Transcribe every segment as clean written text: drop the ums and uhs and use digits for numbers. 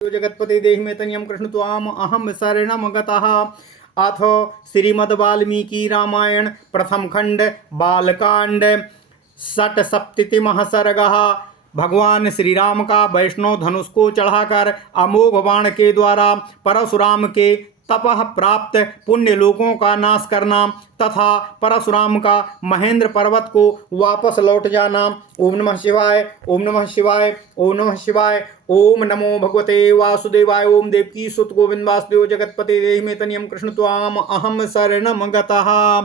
जगत्पते देहि मे तनियं कृष्ण त्वाम अहम शरणम गतः। अथ श्रीमद्वाल्मीकि रामायण प्रथम खंड बालकांड षट्सप्ततितमः सर्गः। भगवान श्री राम का वैष्णव धनुष को चढ़ाकर अमोघ बाण के द्वारा परशुराम के तपह प्राप्त पुण्य लोकों का नाश करना तथा परशुराम का महेंद्र पर्वत को वापस लौट जाना। ओम नमः शिवाय, ओम नमः शिवाय, ओम नमः शिवाय। ओम नमो भगवते वासुदेवाय। ओम देवकी सुत गोविंद वासुदेव जगत्पते देहि मे तनियं कृष्ण त्वाम अहम शरणम गतः।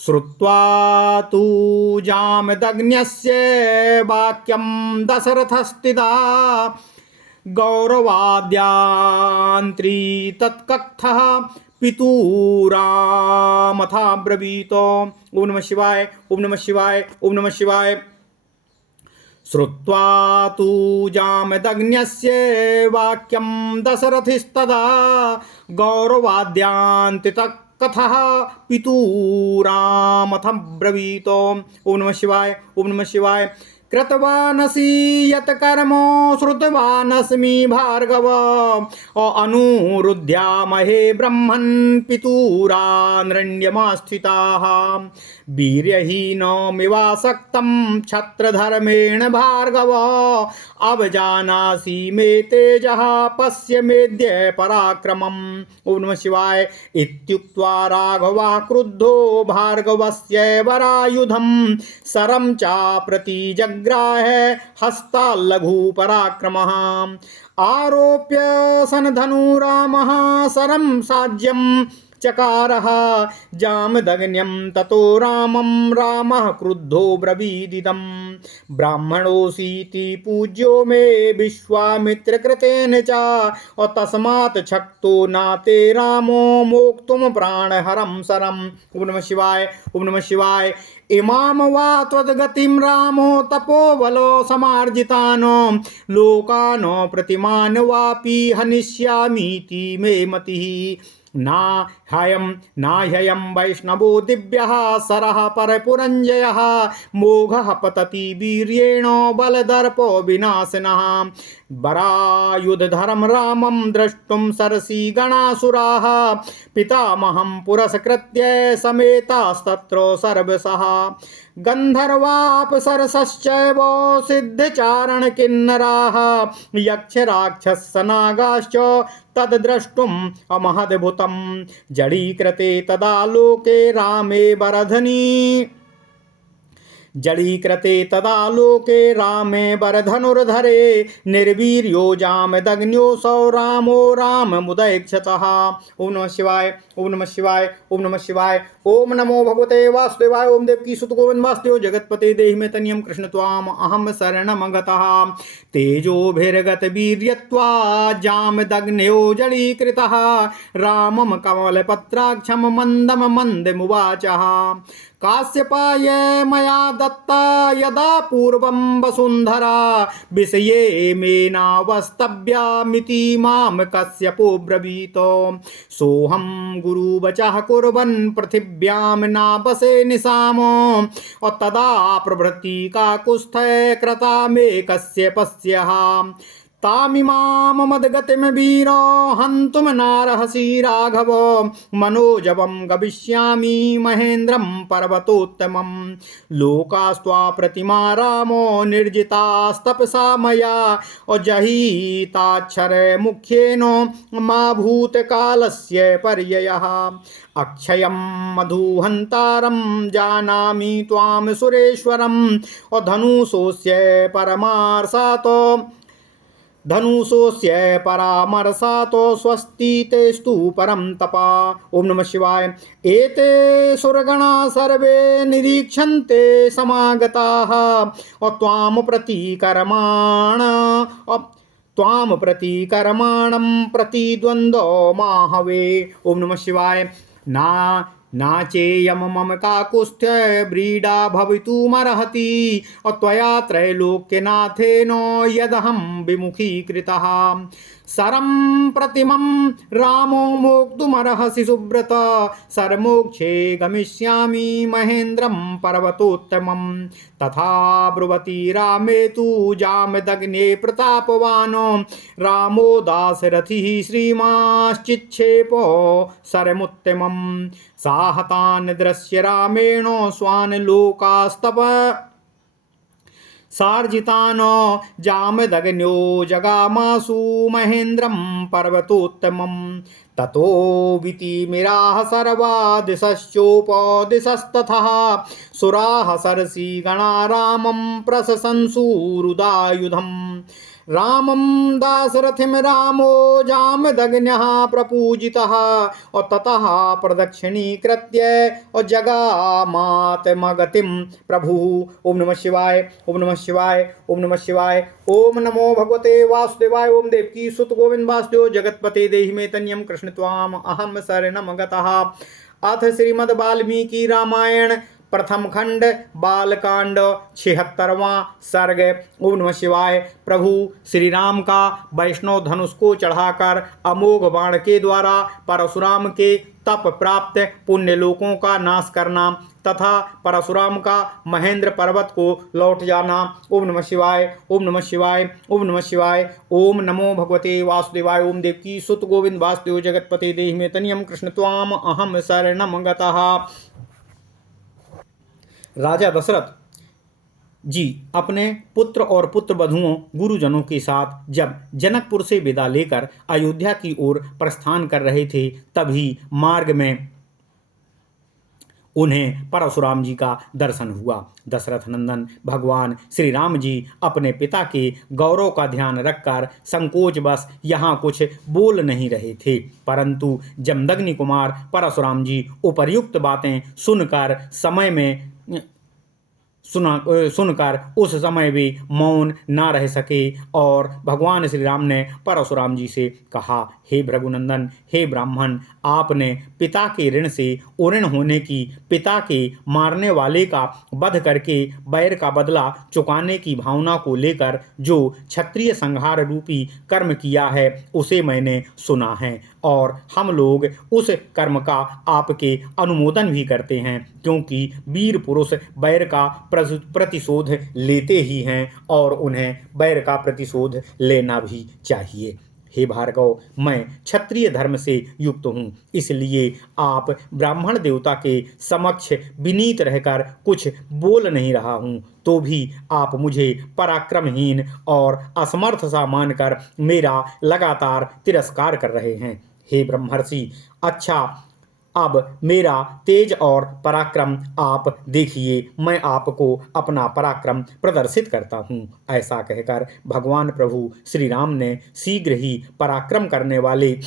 श्रुत्वा तु जामदग्न्यस्य वाक्यं दशरथस्थिता गौरवाद्यान्त्री तत्कथः पितूरामथा ब्रवीत। ओम नमः शिवाय, ओम नमः शिवाय, ओम नमः शिवाय। श्रुत्वा तु जामदग्न्यस्य वाक्यं दशरथस्तदा गौरवाद्यान्ति तत्कथः पितूरामथ ब्रवीत। ओम नमः शिवाय, ओम नमः शिवाय। कृतवानसि यत्कर्मो श्रुतवानस्मि भार्गव अनुरुध्यामहे ब्रह्मन् पितूरानरण्यमास्थिताः वीर्यहीनमिवासक्तं क्षत्रधर्मेण भार्गव अवजानासि मे तेजः पश्य मेद्य पराक्रमम्। ओम नमः शिवाय। इत्युक्त्वा राघवः क्रुद्धो भार्गवस्य वरायुधं शरं चाप्रति जग्राह हस्ताल्लघु पराक्रमः आरोप्य सनधनुरामः शरं साज्यं चकारः जामदग्न्यं ततो रामं रामः क्रुद्धो ब्रवीदिदं ब्राह्मणोऽसीति पूज्यो मे विश्वामित्रकृतेन च तस्मात् छक्तो नाते रामो मोक्तुं प्राणहरं शरम्। ओम नमः शिवाय, ओम नमः शिवाय। इमाम वा त्वद्गतिं रामो तपोबलो समार्जितानो लोकानो प्रतिमान वापि हनिष्यामीति मे मतिः नाह्ययं वैष्णवो दिव्यः सरः परपुरञ्जयः मोघः पतति वीर्येण बलदर्पो विनाशिनः वरायुधधरं रामं द्रष्टुं सरसी गणासुराः पितामहं पुरस्कृत्य समेतास्तत्र सर्वशः गन्धर्वाप्सरसश्चैव सिद्धचारणकिन्नराः यक्षराक्षसनागाश्च तद्द्रष्टुम् अमहद्भुतं जडीकृते तदा लोके रामे वरधनी जडीकृते तदा लोके रामे वरधनुर्धरे निर्वीर्यो जामदग्न्योऽसौ रामो राममुदैक्षतः। ओम नमः शिवाय, ओम नमः शिवाय, ओम नमः शिवाय। ओम नमो भगवते वासुदेवाय। ओम देवकी सुत गोविंद वासुदेव जगत्पते देहि मे तनियं कृष्ण त्वाम अहम शरणम गतः। तेजोभिर्गत वीर्यत्वा जामदग्न्यो जडीकृतः रामं कमलपत्राक्षं मंदम मंदमुवाचः काश्यपाय मया दत्ता यदा पूर्वं वसुंधरा विषये मेनावस्तव्यामिति मां कश्यपो ब्रवीत सोऽहं गुरुवचः कुर्वन् पृथिव्यां नावसे निशामो तदा प्रभृति काकुत्स्थः कृता मे कश्यपस्यः तामिमां मद्गतिं वीरो हन्तुं नार्हसि राघव मनोजवं गमिष्यामि महेन्द्रं पर्वतोत्तमं लोकास्त्वा प्रतिमा रामो निर्जितास्तपसा मया जहिताक्षर मुख्येन मा भूतकालस्य पर्ययः अक्षयं मधुहन्तारं जानामि त्वां सुरेश्वरं धनुषोऽस्य परामर्शातो स्वस्ति तेस्तु परम तपा। ओम नमः शिवाय। एते सुरगणा सर्वे निरीक्षन्ते समागताः त्वां प्रतिकर्माणं प्रतिद्वन्द्वो माहवे। ओम नमः शिवाय। नाचेयं मम काकुत्स्थ्य व्रीडा भवितुमर्हति त्वया त्रैलोक्यनाथेन यदहं विमुखीकृतः सरं प्रतिमं रामो मोक्तुमर्हसि सुब्रत सर्मोक्षे गमिष्यामि महेन्द्रं पर्वतोत्तमं तथा ब्रुवति रामे तु जामदग्ने प्रतापवान् रामो दाशरथिः श्रीमाश्चिक्षेपो सरमुत्तमं साहतान् दृश्य रामेण स्वान् लोकास्तप सार्जितान् जामदग्न्यो जगामासु महेन्द्रं पर्वतोत्तमं ततो वितिमिराः सर्वा दिशश्चोपदिशस्ततः सुराः सरसी गणा रामं प्रशंसूरुदायुधम् रामं दाशरथिं रामो जामदग्न्यः प्रपूजितः और ततः प्रदक्षिणीकृत्य और जगामात्मगतिं प्रभु। ओम नमः शिवाय, ओम नमः शिवाय, ओम नमः शिवाय। ओम नमो भगवते वासुदेवाय। ओम देवकी सुत गोविंद वासुदेव जगतपते देहि मे तन्यं कृष्ण त्वाम अहम शरणं गतः। अथ श्रीमद् वाल्मीकि रामायण प्रथम खंड बालकांड 76वां सर्ग। ओम नमः शिवाय। प्रभु श्री राम का वैष्णव धनुष को चढ़ाकर अमोघ बाण के द्वारा परशुराम के तप प्राप्त पुण्य लोकों का नाश करना तथा परशुराम का महेंद्र पर्वत को लौट जाना। ओम नमः शिवाय, ओम नमः शिवाय, ओम नमः शिवाय। ओम नमो भगवते वासुदेवाय। ओम देवकी सुत गोविंद वासुदेव जगतपते देहि मे तन्यं कृष्ण त्वाम अहम शरणं गतः। राजा दशरथ जी अपने पुत्र और पुत्र वधुओं गुरुजनों के साथ जब जनकपुर से विदा लेकर अयोध्या की ओर प्रस्थान कर रहे थे, तभी मार्ग में उन्हें परशुराम जी का दर्शन हुआ। दशरथ नंदन भगवान श्री राम जी अपने पिता के गौरव का ध्यान रखकर संकोचवश यहाँ कुछ बोल नहीं रहे थे, परंतु जमदग्नि कुमार परशुराम जी उपर्युक्त बातें सुनकर उस समय भी मौन ना रह सके और भगवान श्री राम ने परशुराम जी से कहा, हे भृगुनंदन, हे ब्राह्मण, आपने पिता के ऋण से उऋण होने की, पिता के मारने वाले का वध करके बैर का बदला चुकाने की भावना को लेकर जो क्षत्रिय संहार रूपी कर्म किया है उसे मैंने सुना है और हम लोग उस कर्म का आपके अनुमोदन भी करते हैं, क्योंकि वीर पुरुष बैर का प्रतिशोध लेते ही हैं और उन्हें बैर का प्रतिशोध लेना भी चाहिए। हे भार्गव, मैं क्षत्रिय धर्म से युक्त हूँ, इसलिए आप ब्राह्मण देवता के समक्ष विनीत रहकर कुछ बोल नहीं रहा हूँ, तो भी आप मुझे पराक्रमहीन और असमर्थ सा मानकर मेरा लगातार तिरस्कार कर रहे हैं। हे ब्रह्मर्षि, अच्छा, अब मेरा तेज और पराक्रम आप देखिए, मैं आपको अपना पराक्रम प्रदर्शित करता हूँ। ऐसा कहकर भगवान प्रभु श्री राम ने शीघ्र ही पराक्रम करने वाले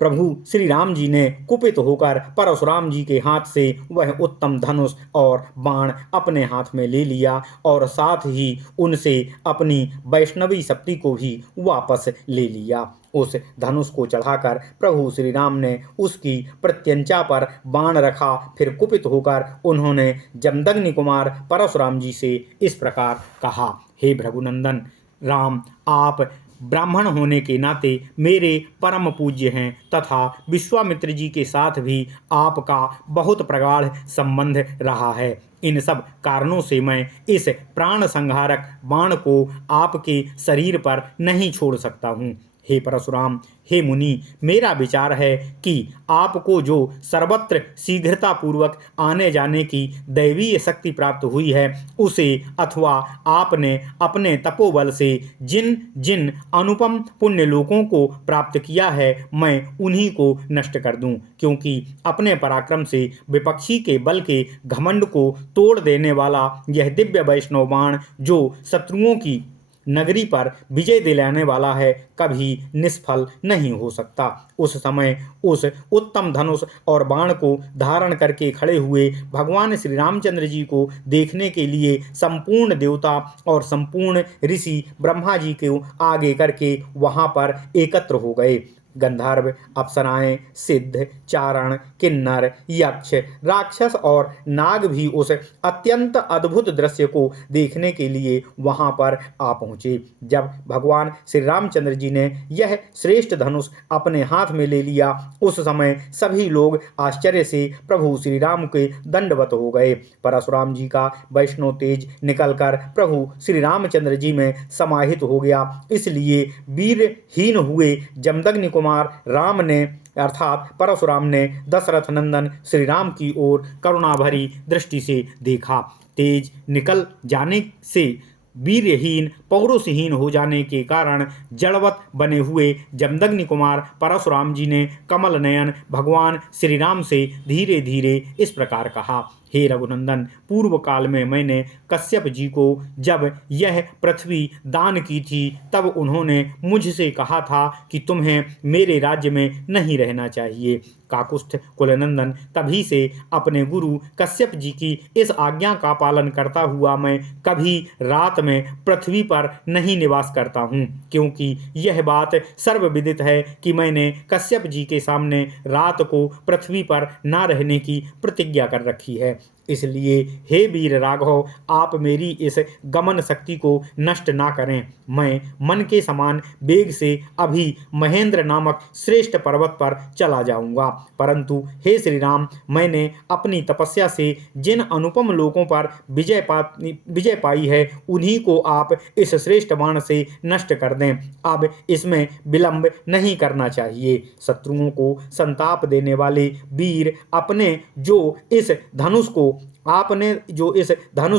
प्रभु श्री राम जी ने कुपित होकर परशुराम जी के हाथ से वह उत्तम धनुष और बाण अपने हाथ में ले लिया और साथ ही उनसे अपनी वैष्णवी शक्ति को भी वापस ले लिया। उस धनुष को चढ़ाकर प्रभु श्री राम ने उसकी प्रत्यंचा पर बाण रखा। फिर कुपित होकर उन्होंने जमदग्नि कुमार परशुराम जी से इस प्रकार कहा, हे भृगुनंदन राम, आप ब्राह्मण होने के नाते मेरे परम पूज्य हैं तथा विश्वामित्र जी के साथ भी आपका बहुत प्रगाढ़ संबंध रहा है। इन सब कारणों से मैं इस प्राण संहारक बाण को आपके शरीर पर नहीं छोड़ सकता हूँ। हे परशुराम, हे मुनि, मेरा विचार है कि आपको जो सर्वत्र शीघ्रतापूर्वक आने जाने की दैवीय शक्ति प्राप्त हुई है, उसे अथवा आपने अपने तपोबल से जिन जिन अनुपम पुण्य लोकों को प्राप्त किया है, मैं उन्हीं को नष्ट कर दूं, क्योंकि अपने पराक्रम से विपक्षी के बल के घमंड को तोड़ देने वाला यह दिव्य वैष्णव बाण जो शत्रुओं की नगरी पर विजय दिलाने वाला है, कभी निष्फल नहीं हो सकता। उस समय उस उत्तम धनुष और बाण को धारण करके खड़े हुए भगवान श्री रामचंद्र जी को देखने के लिए संपूर्ण देवता और संपूर्ण ऋषि ब्रह्मा जी को आगे करके वहां पर एकत्र हो गए। गंधर्व, अप्सराएं, सिद्ध, चारण, किन्नर, यक्ष, राक्षस और नाग भी उस अत्यंत अद्भुत दृश्य को देखने के लिए वहां पर आ पहुंचे। जब भगवान श्री रामचंद्र जी ने यह श्रेष्ठ धनुष अपने हाथ में ले लिया, उस समय सभी लोग आश्चर्य से प्रभु श्री राम के दंडवत हो गए। परशुराम जी का वैष्णव तेज निकलकर प्रभु श्री रामचंद्र जी में समाहित हो गया। इसलिए वीरहीन हुए जमदग्नि कुमार राम ने अर्थात परशुराम ने दशरथ नंदन श्री राम की ओर करुणा भरी दृष्टि से देखा। तेज निकल जाने से वीरहीन पौरुषहीन हो जाने के कारण जड़वत बने हुए जमदग्नि कुमार परशुराम जी ने कमल नयन भगवान श्री राम से धीरे धीरे इस प्रकार कहा, हे रघुनंदन, पूर्व काल में मैंने कश्यप जी को जब यह पृथ्वी दान की थी तब उन्होंने मुझसे कहा था कि तुम्हें मेरे राज्य में नहीं रहना चाहिए। काकुस्थ कुलनंदन, तभी से अपने गुरु कश्यप जी की इस आज्ञा का पालन करता हुआ मैं कभी रात में पृथ्वी पर नहीं निवास करता हूँ, क्योंकि यह बात सर्वविदित है कि मैंने कश्यप जी के सामने रात को पृथ्वी पर ना रहने की प्रतिज्ञा कर रखी है। इसलिए हे वीर राघव, आप मेरी इस गमन शक्ति को नष्ट ना करें। मैं मन के समान वेग से अभी महेंद्र नामक श्रेष्ठ पर्वत पर चला जाऊंगा, परंतु हे श्री राम, मैंने अपनी तपस्या से जिन अनुपम लोकों पर विजय पाई है उन्हीं को आप इस श्रेष्ठ बाण से नष्ट कर दें। अब इसमें विलंब नहीं करना चाहिए। शत्रुओं को संताप देने वाले वीर, आपने जो इस धनुष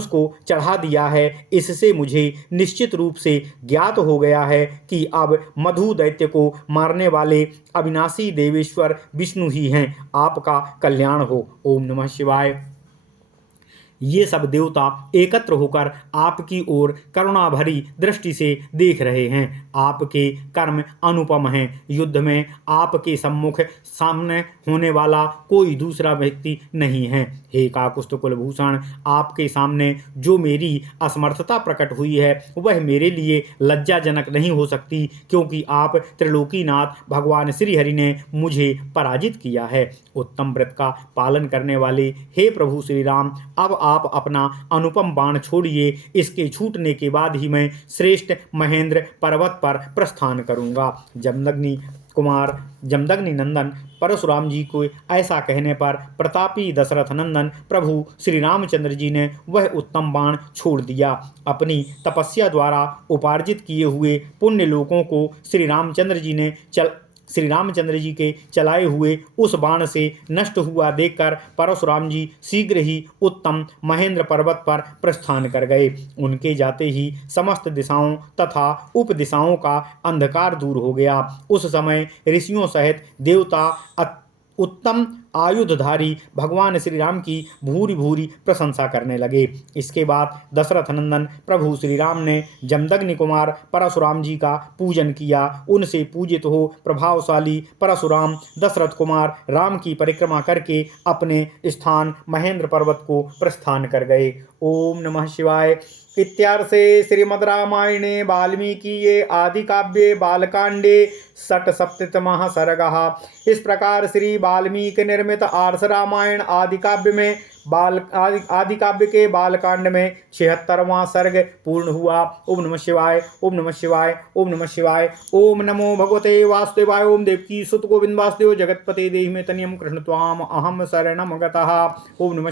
को चढ़ा दिया है, इससे मुझे निश्चित रूप से ज्ञात हो गया है कि अब मधु दैत्य को मारने वाले अविनाशी देवेश्वर विष्णु ही हैं। आपका कल्याण हो। ओम नमः शिवाय। ये सब देवता एकत्र होकर आपकी ओर करुणा भरी दृष्टि से देख रहे हैं। आपके कर्म अनुपम हैं। युद्ध में आपके सामने होने वाला कोई दूसरा व्यक्ति नहीं है। हे काकुस्थ कुलभूषण, आपके सामने जो मेरी असमर्थता प्रकट हुई है वह मेरे लिए लज्जाजनक नहीं हो सकती, क्योंकि आप त्रिलोकीनाथ भगवान श्रीहरि ने मुझे पराजित किया है। उत्तम व्रत का पालन करने वाले हे प्रभु श्री राम, अब आप अपना अनुपम बाण छोड़िए। इसके छूटने के बाद ही मैं श्रेष्ठ महेंद्र पर्वत पर प्रस्थान करूंगा। जमदग्नि नंदन परशुराम जी को ऐसा कहने पर प्रतापी दशरथ नंदन प्रभु श्री रामचंद्र जी ने वह उत्तम बाण छोड़ दिया। अपनी तपस्या द्वारा उपार्जित किए हुए पुण्य लोकों को श्री रामचंद्र जी के चलाए हुए उस बाण से नष्ट हुआ देखकर परशुराम जी शीघ्र ही उत्तम महेंद्र पर्वत पर प्रस्थान कर गए। उनके जाते ही समस्त दिशाओं तथा उपदिशाओं का अंधकार दूर हो गया। उस समय ऋषियों सहित देवता उत्तम आयुधधारी भगवान श्री राम की भूरि भूरि प्रशंसा करने लगे। इसके बाद दशरथ नंदन प्रभु श्री राम ने जमदग्नि कुमार परशुराम जी का पूजन किया। उनसे पूजित हो प्रभावशाली परशुराम दशरथ कुमार राम की परिक्रमा करके अपने स्थान महेंद्र पर्वत को प्रस्थान कर गए। ओम नमः शिवाय। इत्यार्षे श्रीमद् रामायणे वाल्मीकिये आदिकाव्ये बालकांडे षट्सप्ततितमः सर्गः। इस प्रकार श्री वाल्मीकि निर्मित आर्ष रामायण आदिकाव्य में आदिकाव्य के बालकांड में 76वां सर्ग पूर्ण हुआ। ओम नमः शिवाय। ओम नमः शिवाय। ओम नमः शिवाय। ओम नमो भगवते वासुदेवाय। ओम देवकी सुत गोविंद वासुदेव जगतपते देहि में तनियम कृष्ण त्वाम अहम शरणम गतः। ओम नमः